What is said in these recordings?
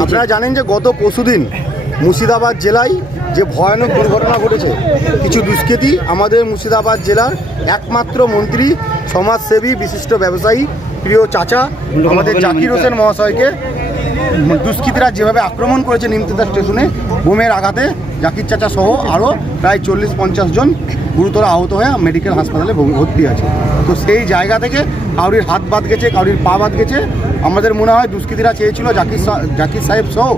আপনারা জানেন যে গত পরশুদিন মুর্শিদাবাদ জেলায় যে ভয়ানক দুর্ঘটনা ঘটেছে, কিছু দুষ্কৃতী আমাদের মুর্শিদাবাদ জেলার একমাত্র মন্ত্রী, সমাজসেবী, বিশিষ্ট ব্যবসায়ী, প্রিয় চাচা আমাদের জাকির হোসেন মহাশয়কে দুষ্কৃতীরা যেভাবে আক্রমণ করেছে নিমতিতা স্টেশনে বোমের আঘাতে, জাকির চাচা সহ আরও প্রায় 40-50 জন গুরুতর আহত হয়ে মেডিকেল হাসপাতালে ভর্তি আছে। তো সেই জায়গা থেকে কাউরির হাত বাদ গেছে, কাউরির পা বাদ গেছে। আমাদের মনে হয় দুষ্কৃতীরা চেয়েছিল জাকির সাহেব সহ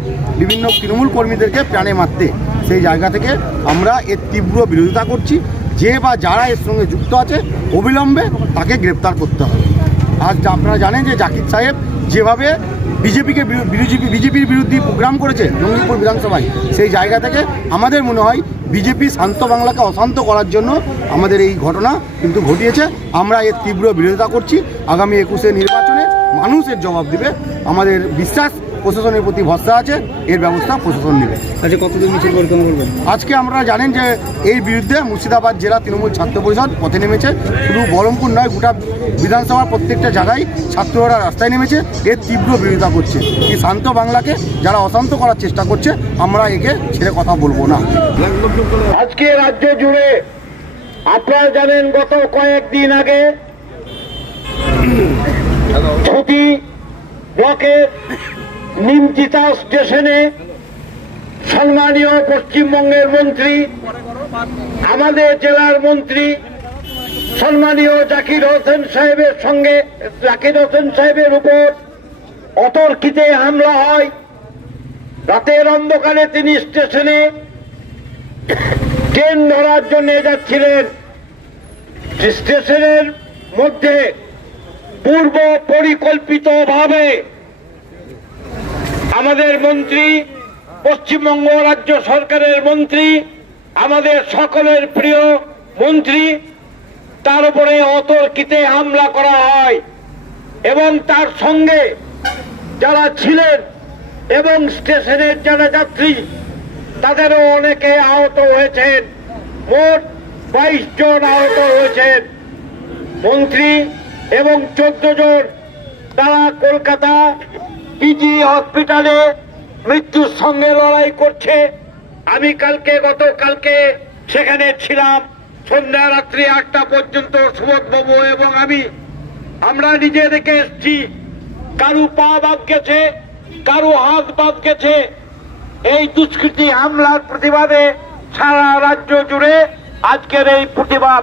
বিভিন্ন তৃণমূল কর্মীদেরকে প্রাণে মারতে। সেই জায়গা থেকে আমরা এর তীব্র বিরোধিতা করছি। যে বা যারা এর সঙ্গে যুক্ত আছে অবিলম্বে তাকে গ্রেপ্তার করতে হবে। আজ আপনারা জানেন যে জাকির সাহেব যেভাবে বিজেপির বিরুদ্ধে প্রোগ্রাম করেছে জঙ্গিপুর বিধানসভায়, সেই জায়গা থেকে আমাদের মনে হয় বিজেপি শান্ত বাংলাকে অশান্ত করার জন্য আমাদের এই ঘটনা কিন্তু ঘটিয়েছে। আমরা এর তীব্র বিরোধিতা করছি। আগামী 21-এ নির্বাচনে মানুষ এর জবাব দেবে। আমাদের বিশ্বাস, প্রশাসনের প্রতি ভরসা আছে, এর ব্যবস্থা প্রশাসন নেবে। আচ্ছা, কতদিন মিছিল পরিক্রমা করবেন? আজকে আমরা জানেন যে এই বিরুদ্ধে মুর্শিদাবাদ জেলা তৃণমূল ছাত্র পরিষদ পথে নেমেছে। শুধু বহরমপুর নয়, গোটা বিধানসভার প্রত্যেকটা জায়গায় ছাত্ররা রাস্তায় নেমেছে। এর তীব্র বিরোধিতা করছে। এই শান্ত বাংলাকে যারা অশান্ত করার চেষ্টা করছে, আমরা একে ছেড়ে কথা বলবো না। আজকে রাজ্য জুড়ে আপনারা জানেন গত কয়েকদিন আগে ছুটি ব্লকের নিমতিতা স্টেশনে সম্মানীয় পশ্চিমবঙ্গের মন্ত্রী, আমাদের জেলার মন্ত্রী সম্মানীয় জাকির হোসেন সাহেবের উপর অতর্কিতে হামলা হয়। রাতের অন্ধকারে তিনি স্টেশনে ট্রেন ধরার জন্য যাচ্ছিলেন। স্টেশনের মধ্যে পূর্ব পরিকল্পিতভাবে আমাদের মন্ত্রী, পশ্চিমবঙ্গ রাজ্য সরকারের মন্ত্রী, আমাদের সকলের প্রিয় মন্ত্রী, তার উপরে অতর্কিতে হামলা করা হয় এবং তার সঙ্গে যারা ছিলেন এবং স্টেশনের যারা যাত্রী তাদেরও অনেকে আহত হয়েছেন। মোট 22 জন আহত হয়েছেন। মন্ত্রী এবং 14 জন তারা কলকাতা পিজি হসপিটালে মৃত্যুর সঙ্গে লড়াই করছে। আমি গতকালকে সেখানে ছিলাম। সন্ধ্যা রাত্রি 8টা পর্যন্ত সুবোধবাবু এবং আমরা নিজে দেখে এসছি। কারু পা বাদ গেছে, কারু হাত বাদ গেছে। এই দুষ্কৃতী হামলার প্রতিবাদে সারা রাজ্য জুড়ে আজকের এই প্রতিবাদ।